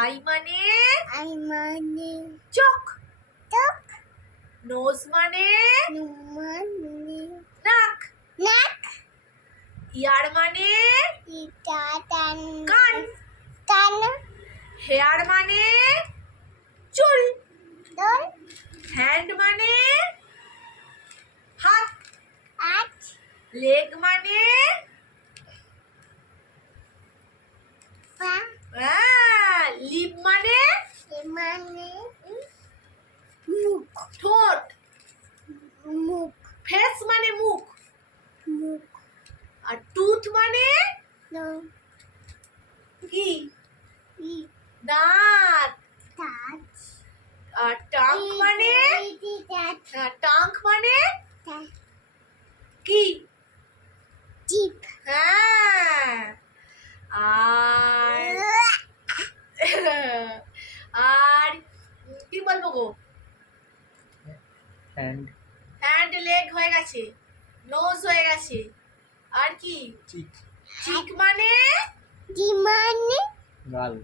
I মানে চোখ। Nose মানে নাক। ইয়ার মানে কান। হেয়ার মানে চুল। হ্যান্ড মানে হাত। লেগ মানে লিপ মানে ঠোঁট। ফেস মানে মুখ। আর টুথ মানে কি? দাঁত। আর টাঙ্ক মানে কি? হ্যাঁ। আর আর কি বলবো গো? হ্যান্ড লেগ হয়ে গেছে, নোজ হয়ে গেছে, আর কি? চিক মানে গাল।